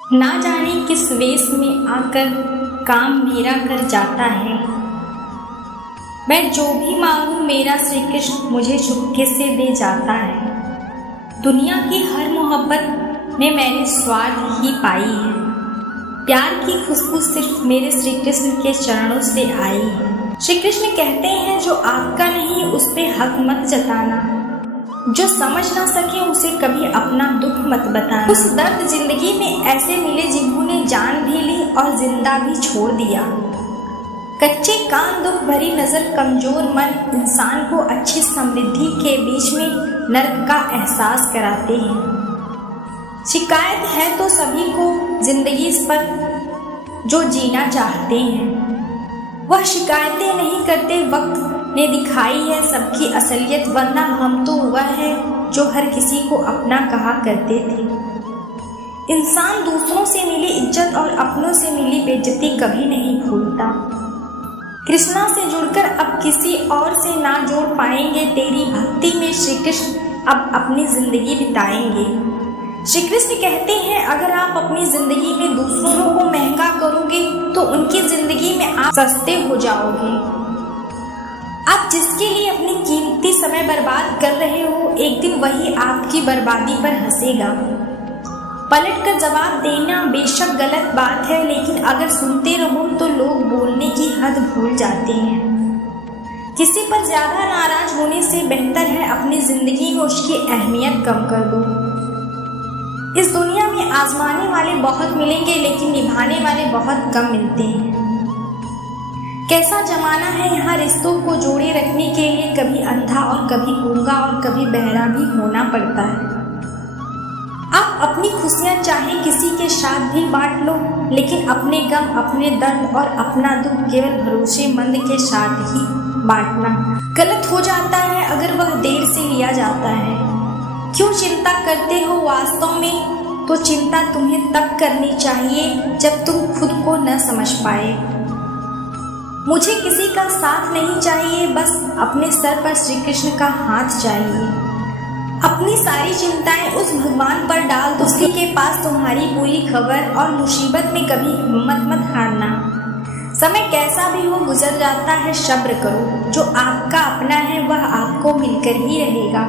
ना जाने किस वेश में आकर काम मेरा कर जाता है। मैं जो भी मांगू मेरा श्री कृष्ण मुझे चुपके से दे जाता है। दुनिया की हर मोहब्बत में मैंने स्वार्थ ही पाई है। प्यार की खुशबू सिर्फ मेरे श्री कृष्ण के चरणों से आई है। श्री कृष्ण कहते हैं जो आपका नहीं उस पे हक मत जताना, जो समझ ना सके उसे कभी अपना दुख मत बताना। उस दर्द जिंदगी में ऐसे मिले जिन्होंने जान भी ली और जिंदा भी छोड़ दिया। कच्चे कान दुख भरी नजर कमजोर मन इंसान को अच्छी समृद्धि के बीच में नर्क का एहसास कराते हैं। शिकायत है तो सभी को जिंदगी पर जो जीना चाहते हैं, वह शिकायतें नहीं करते। वक्त ने दिखाई है सबकी असलियत, वरना हम तो वह है जो हर किसी को अपना कहा करते थे। इंसान दूसरों से मिली इज्जत और अपनों से मिली बेइज्जती कभी नहीं भूलता। कृष्णा से जुड़कर अब किसी और से ना जोड़ पाएंगे। तेरी भक्ति में श्री कृष्ण अब अपनी जिंदगी बिताएंगे। श्री कृष्ण कहते हैं अगर आप अपनी जिंदगी में दूसरों को महंगा करोगे तो उनकी जिंदगी में आप सस्ते हो जाओगे। आप जिसके लिए अपनी कीमती समय बर्बाद कर रहे हो, एक दिन वही आपकी बर्बादी पर हंसेगा। पलट कर जवाब देना बेशक गलत बात है, लेकिन अगर सुनते रहो तो लोग बोलने की हद भूल जाते हैं। किसी पर ज्यादा नाराज होने से बेहतर है अपनी जिंदगी में उसकी अहमियत कम कर दो। इस दुनिया में आजमाने वाले बहुत मिलेंगे, लेकिन निभाने वाले बहुत कम मिलते हैं। कैसा जमाना है यहाँ, रिश्तों को जोड़े रखने के लिए कभी अंधा और कभी गूंगा और कभी बहरा भी होना पड़ता है। आप अपनी खुशियाँ चाहे किसी के साथ भी बांट लो, लेकिन अपने गम, अपने दर्द और अपना दुख केवल भरोसेमंद के साथ ही बांटना। गलत हो जाता है अगर वह देर से लिया जाता है। क्यों चिंता करते हो वास्तव में, तो चिंता तुम्हें तब करनी चाहिए जब तुम खुद को न समझ पाए। मुझे किसी का साथ नहीं चाहिए, बस अपने सर पर श्री कृष्ण का हाथ चाहिए। अपनी सारी चिंताएं उस भगवान पर डाल दो, उसी के पास तुम्हारी पूरी खबर, और मुसीबत में कभी हिम्मत मत हारना। समय कैसा भी हो गुजर जाता है, सब्र करो। जो आपका अपना है वह आपको मिलकर ही रहेगा।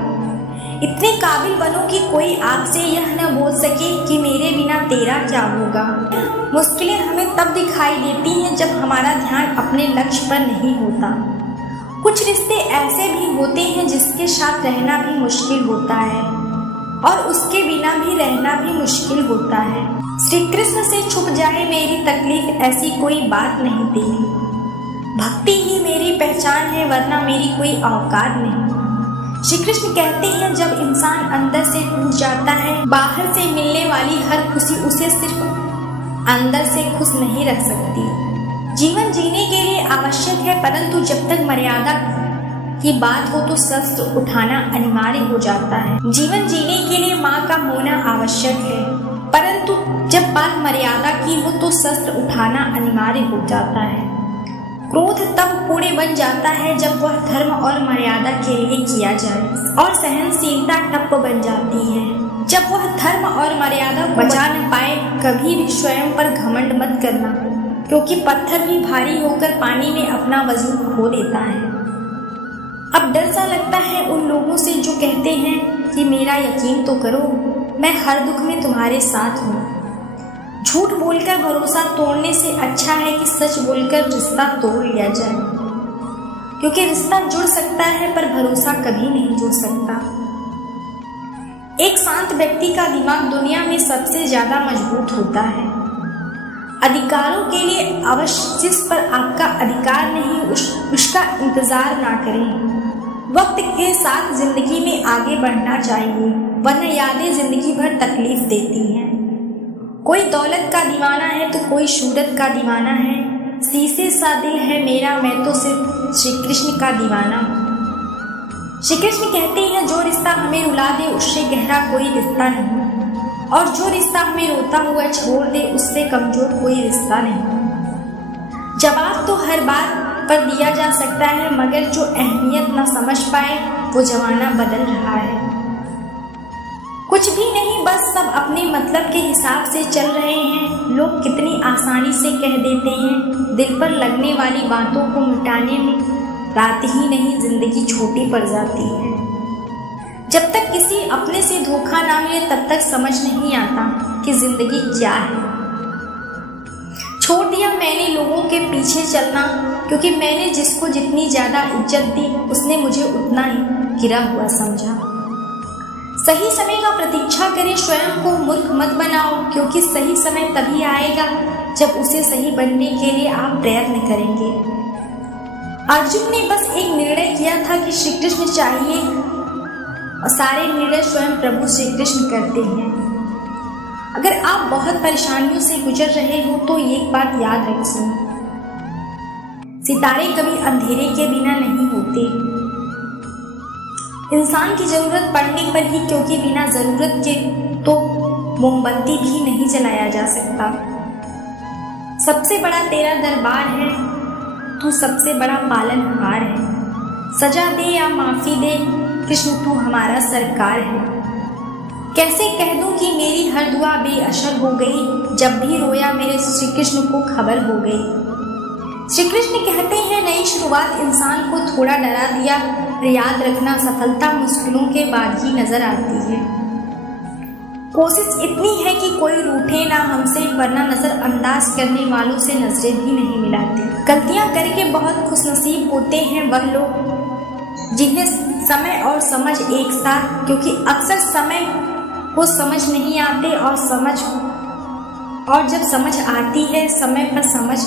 इतने काबिल बनो कि कोई आपसे यह न बोल सके कि मेरे बिना तेरा क्या होगा। मुश्किलें हमें तब दिखाई देती हैं जब हमारा ध्यान अपने लक्ष्य पर नहीं होता। कुछ रिश्ते ऐसे भी होते हैं जिसके साथ रहना भी मुश्किल होता है और उसके बिना भी रहना भी मुश्किल होता है। श्री कृष्ण से छुप जाए मेरी तकलीफ, ऐसी कोई बात नहीं तेरी। भक्ति ही मेरी पहचान है, वरना मेरी कोई औकात नहीं। श्री कृष्ण कहते हैं जब इंसान अंदर से टूट जाता है, बाहर से मिलने वाली हर खुशी उसे सिर्फ अंदर से खुश नहीं रख सकती। जीवन जीने के लिए आवश्यक है, परंतु जब तक मर्यादा की बात हो तो शस्त्र उठाना अनिवार्य हो जाता है। जीवन जीने के लिए माँ का होना आवश्यक है, परंतु जब बात मर्यादा की हो तो शस्त्र उठाना अनिवार्य हो जाता है। क्रोध तब पूरे बन जाता है जब वह धर्म और मर्यादा के लिए किया जाए, और सहनशीलता ठप्प बन जाती है जब वह धर्म और मर्यादा को बचा न पाए। कभी भी स्वयं पर घमंड मत करना, क्योंकि पत्थर भी भारी होकर पानी में अपना वजन खो देता है। अब डर सा लगता है उन लोगों से जो कहते हैं कि मेरा यकीन तो करो, मैं हर दुख में तुम्हारे साथ हूँ। झूठ बोलकर भरोसा तोड़ने से अच्छा है कि सच बोलकर रिश्ता तोड़ लिया जाए, क्योंकि रिश्ता जुड़ सकता है पर भरोसा कभी नहीं जुड़ सकता। एक शांत व्यक्ति का दिमाग दुनिया में सबसे ज्यादा मजबूत होता है। अधिकारों के लिए अवश्य जिस पर आपका अधिकार नहीं उसका इंतजार ना करें। वक्त के साथ जिंदगी में आगे बढ़ना चाहिए, वरना यादें जिंदगी भर तकलीफ देती हैं। कोई दौलत का दीवाना है तो कोई शूरत का दीवाना है। शीशे सा दिल है मेरा, मैं तो सिर्फ श्री कृष्ण का दीवाना हूँ। श्री कृष्ण कहते हैं जो रिश्ता हमें रुला दे उससे गहरा कोई रिश्ता नहीं, और जो रिश्ता हमें रोता हुआ छोड़ दे उससे कमजोर कोई रिश्ता नहीं। जवाब तो हर बात पर दिया जा सकता है, मगर जो अहमियत न समझ पाए वो जमाना बदल रहा है। कुछ भी नहीं, बस सब अपने मतलब के हिसाब से चल रहे हैं। लोग कितनी आसानी से कह देते हैं। दिल पर लगने वाली बातों को मिटाने में रात ही नहीं जिंदगी छोटी पड़ जाती है। जब तक किसी अपने से धोखा ना मिले तब तक समझ नहीं आता कि जिंदगी क्या है। छोड़ दिया मैंने लोगों के पीछे चलना, क्योंकि मैंने जिसको जितनी ज़्यादा इज्जत दी उसने मुझे उतना ही गिरा हुआ समझा। सही समय का प्रतीक्षा करें, स्वयं को मूर्ख मत बनाओ, क्योंकि सही समय तभी आएगा जब उसे सही बनने के लिए आप प्रयत्न करेंगे। अर्जुन ने बस एक निर्णय किया था कि श्री कृष्ण चाहिए, और सारे निर्णय स्वयं प्रभु श्री कृष्ण करते हैं। अगर आप बहुत परेशानियों से गुजर रहे हो तो एक बात याद रखिए, सितारे कभी अंधेरे के बिना नहीं होते। इंसान की जरूरत पड़ने पर ही, क्योंकि बिना जरूरत के तो मोमबत्ती भी नहीं जलाया जा सकता। सबसे बड़ा तेरा दरबार है, तू सबसे बड़ा पालनहार है। सजा दे या माफी दे, कृष्ण तू हमारा सरकार है। कैसे कह दूं कि मेरी हर दुआ बेअसर हो गई, जब भी रोया मेरे श्री कृष्ण को खबर हो गई। श्री कृष्ण कहते हैं नई शुरुआत इंसान को थोड़ा डरा दिया, पर याद रखना सफलता मुश्किलों के बाद ही नजर आती है। कोशिश इतनी है कि कोई रूठे ना हमसे, वरना नजरअंदाज करने वालों से नजरें भी नहीं मिलाती। गलतियां करके बहुत खुशनसीब होते हैं वह लोग जिन्हें समय और समझ एक साथ, क्योंकि अक्सर समय को समझ नहीं आते और जब समझ आती है समय पर समझ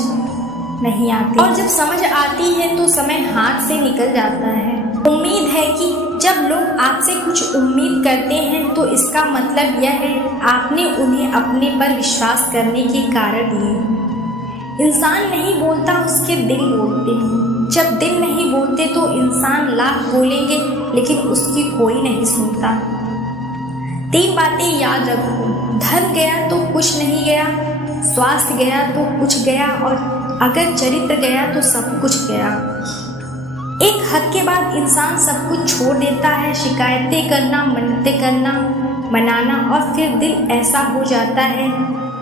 नहीं आती, और जब समझ आती है तो समय हाथ से निकल जाता है। उम्मीद है कि जब लोग आपसे कुछ उम्मीद करते हैं तो इसका मतलब यह है आपने उन्हें अपने पर विश्वास करने के कारण दिए। इंसान नहीं बोलता, उसके दिल बोलते हैं। जब दिल नहीं बोलते तो इंसान लाख बोलेंगे लेकिन उसकी कोई नहीं सुनता। 3 बातें याद रखो, धन गया तो कुछ नहीं गया, स्वास्थ्य गया तो कुछ गया, और अगर चरित्र गया तो सब कुछ गया। एक हद के बाद इंसान सब कुछ छोड़ देता है। शिकायतें करना, मन्नतें करना, मनाना, और फिर दिल ऐसा हो जाता है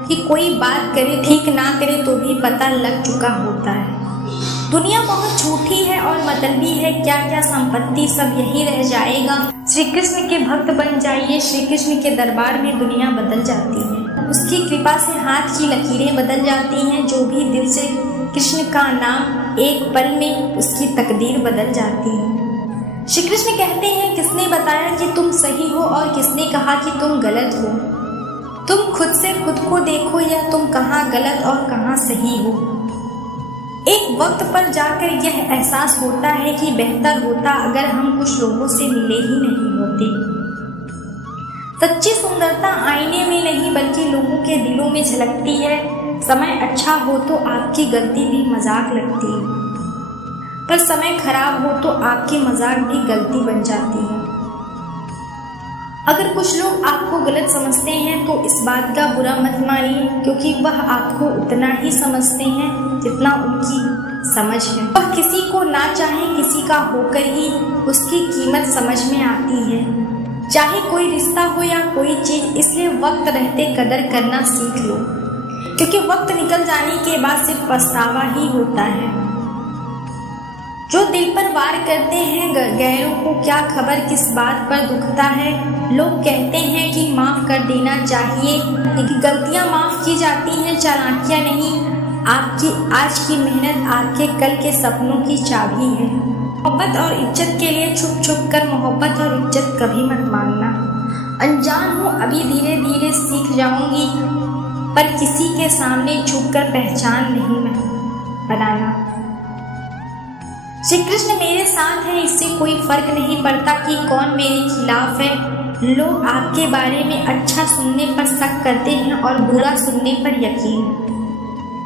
कि कोई बात करे ठीक ना करे तो भी पता लग चुका होता है। दुनिया बहुत झूठी है और मतलबी है, क्या क्या संपत्ति सब यही रह जाएगा। श्री कृष्ण के भक्त बन जाइए, श्री कृष्ण के दरबार में दुनिया बदल जाती है। उसकी कृपा से हाथ की लकीरें बदल जाती हैं। जो भी दिल से कृष्ण का नाम एक पल में उसकी तकदीर बदल जाती है। श्री कृष्ण कहते हैं किसने बताया कि तुम सही हो और किसने कहा कि तुम गलत हो। तुम खुद से खुद को देखो, या तुम कहाँ गलत और कहाँ सही हो। एक वक्त पर जाकर यह एहसास होता है कि बेहतर होता अगर हम कुछ लोगों से मिले ही नहीं होते। सच्ची सुंदरता आईने में नहीं बल्कि लोगों के दिलों में झलकती है। समय अच्छा हो तो आपकी गलती भी मजाक लगती है, पर समय खराब हो तो आपकी मजाक भी गलती बन जाती है। अगर कुछ लोग आपको गलत समझते हैं तो इस बात का बुरा मत मानिए, क्योंकि वह आपको उतना ही समझते हैं जितना उनकी समझ है। वह किसी को ना चाहे, किसी का होकर ही उसकी कीमत समझ में आती है, चाहे कोई रिश्ता हो या कोई चीज। इसलिए वक्त रहते कदर करना सीख लो, क्योंकि वक्त निकल जाने के बाद सिर्फ पछतावा ही होता है। जो दिल पर वार करते हैं गैरों को क्या खबर किस बात पर दुखता है। लोग कहते हैं कि माफ कर देना चाहिए, लेकिन गलतियां माफ की जाती हैं, चालाकियां नहीं। आपकी आज की मेहनत आपके कल के सपनों की चाबी है। मोहब्बत और इज्जत के लिए छुप छुप कर मोहब्बत और इज्जत कभी मत मांगना। अनजान हूँ, अभी धीरे धीरे सीख जाऊंगी, पर किसी के सामने छुपकर पहचान नहीं बनाना। श्री कृष्ण मेरे साथ है, इससे कोई फर्क नहीं पड़ता कि कौन मेरे खिलाफ है। लोग आपके बारे में अच्छा सुनने पर शक करते हैं और बुरा सुनने पर यकीन।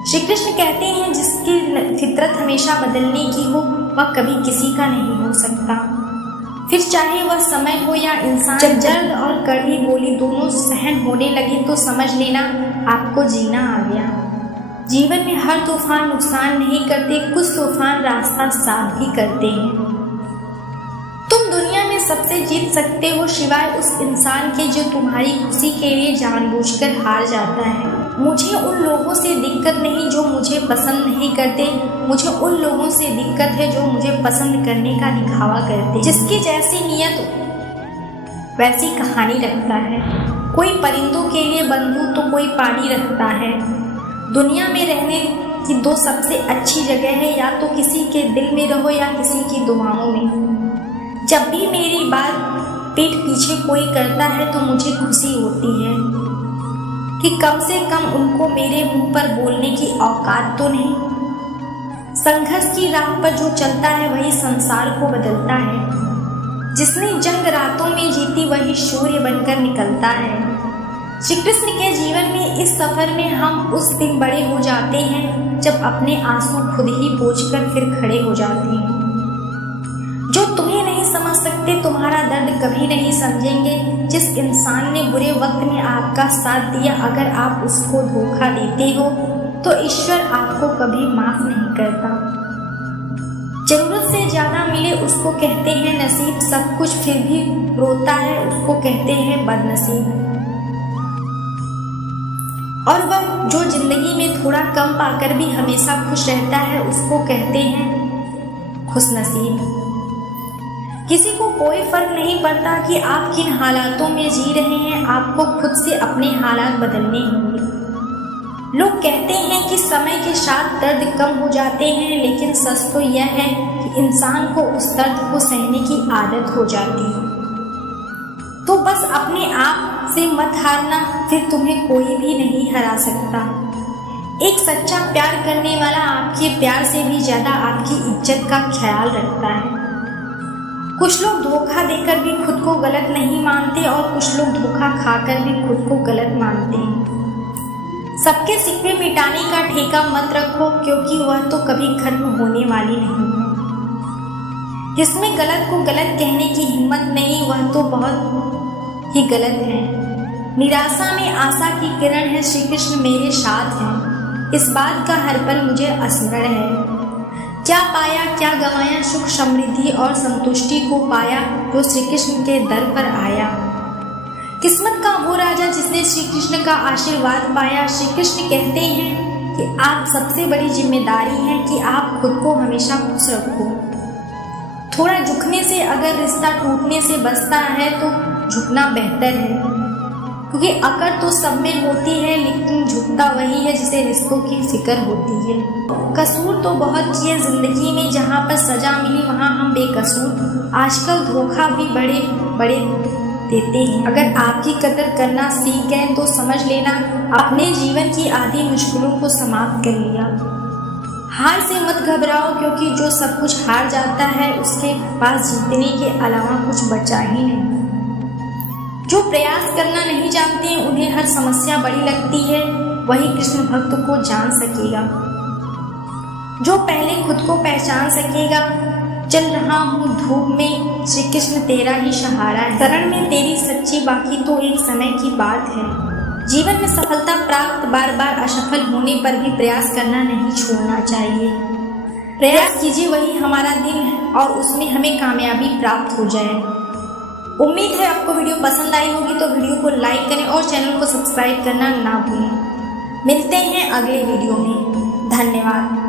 श्री कृष्ण कहते हैं जिसकी फितरत हमेशा बदलने की हो वह कभी किसी का नहीं हो सकता, फिर चाहे वह समय हो या इंसान। जब दर्द और कड़वी बोली दोनों सहन होने लगे तो समझ लेना आपको जीना आ गया। जीवन में हर तूफान नुकसान नहीं करते, कुछ तूफान रास्ता साफ भी करते हैं। तुम दुनिया में सबसे जीत सकते हो सिवाय उस इंसान के जो तुम्हारी खुशी के लिए जानबूझकर हार जाता है। मुझे उन लोगों से दिक्कत नहीं जो मुझे पसंद नहीं करते, मुझे उन लोगों से दिक्कत है जो मुझे पसंद करने का दिखावा करते। जिसकी जैसी नीयत वैसी कहानी रखता है। कोई परिंदों के लिए बंधु तो कोई पानी रखता है। दुनिया में रहने की दो सबसे अच्छी जगह है, या तो किसी के दिल में रहो या किसी की दुआओं में। जब भी मेरी बात पीठ पीछे कोई करता है तो मुझे खुशी होती है कि कम से कम उनको मेरे मुंह पर बोलने की औकात तो नहीं। संघर्ष की राह पर जो चलता है वही संसार को बदलता है। जिसने जंग रातों में जीती वही सूर्य बनकर निकलता है। श्री कृष्ण के जीवन में इस सफर में हम उस दिन बड़े हो जाते हैं जब अपने आंसू खुद ही पोंछकर फिर खड़े हो जाते हैं। जो तुम्हें नहीं समझ सकते तुम्हारा दर्द कभी नहीं समझेंगे। जिस इंसान ने बुरे वक्त में आपका साथ दिया, अगर आप उसको धोखा देते हो तो ईश्वर आपको कभी माफ नहीं करता। जरूरत से ज्यादा मिले उसको कहते हैं नसीब, सब कुछ फिर भी रोता है उसको कहते हैं बदनसीब। और वह जो जिंदगी में थोड़ा कम पाकर भी हमेशा खुश रहता है उसको कहते हैं खुशनसीब। किसी को कोई फर्क नहीं पड़ता कि आप किन हालातों में जी रहे हैं, आपको खुद से अपने हालात बदलने होंगे। लोग कहते हैं कि समय के साथ दर्द कम हो जाते हैं, लेकिन सच तो यह है कि इंसान को उस दर्द को सहने की आदत हो जाती है। तो बस अपने आप से मत हारना, फिर तुम्हें कोई भी नहीं हरा सकता। एक सच्चा प्यार करने वाला आपके प्यार से भी ज्यादा आपकी इज्जत का ख्याल रखता है। कुछ लोग धोखा देकर भी खुद को गलत नहीं मानते और कुछ लोग धोखा खाकर भी खुद को गलत मानते हैं। सबके सिक्के मिटाने का ठेका मत रखो, क्योंकि वह तो कभी खत्म होने वाली नहीं है। जिसमें गलत को गलत कहने की हिम्मत नहीं, वह तो बहुत ही गलत है। निराशा में आशा की किरण है, श्री कृष्ण मेरे साथ हैं। इस बात का हर पल मुझे स्मरण है। क्या पाया क्या गंवाया, सुख समृद्धि और संतुष्टि को पाया जो श्री कृष्ण के दर पर आया। किस्मत का वो राजा जिसने श्री कृष्ण का आशीर्वाद पाया। श्री कृष्ण कहते हैं कि आप सबसे बड़ी जिम्मेदारी है कि आप खुद को हमेशा खुश रखो। थोड़ा झुकने से अगर रिश्ता टूटने से बचता है तो झुकना बेहतर है, क्योंकि अकड़ तो सब में होती है, लेकिन झुकता वही है जिसे रिश्तों की फिक्र होती है। कसूर तो बहुत किए जिंदगी में, जहाँ पर सजा मिली वहाँ हम बेकसूर। आजकल धोखा भी बड़े बड़े देते हैं। अगर आपकी कदर करना सीख गए तो समझ लेना अपने जीवन की आधी मुश्किलों को समाप्त कर लिया। हार से मत घबराओ, क्योंकि जो सब कुछ हार जाता है उसके पास जीतने के अलावा कुछ बचा ही नहीं। जो प्रयास करना नहीं जानते हैं उन्हें हर समस्या बड़ी लगती है, वही कृष्ण भक्त को जान सकेगा। जो पहले खुद को पहचान सकेगा। चल रहा हूँ धूप में, श्री कृष्ण तेरा ही सहारा है। शरण में तेरी सच्ची, बाकी तो एक समय की बात है। जीवन में सफलता प्राप्त, बार बार असफल होने पर भी प्रयास करना नहीं छोड़ना चाहिए। प्रयास कीजिए, वही हमारा दिन है और उसमें हमें कामयाबी प्राप्त हो जाए। उम्मीद है आपको वीडियो पसंद आई होगी, तो वीडियो को लाइक करें और चैनल को सब्सक्राइब करना ना भूलें। मिलते हैं अगले वीडियो में। धन्यवाद।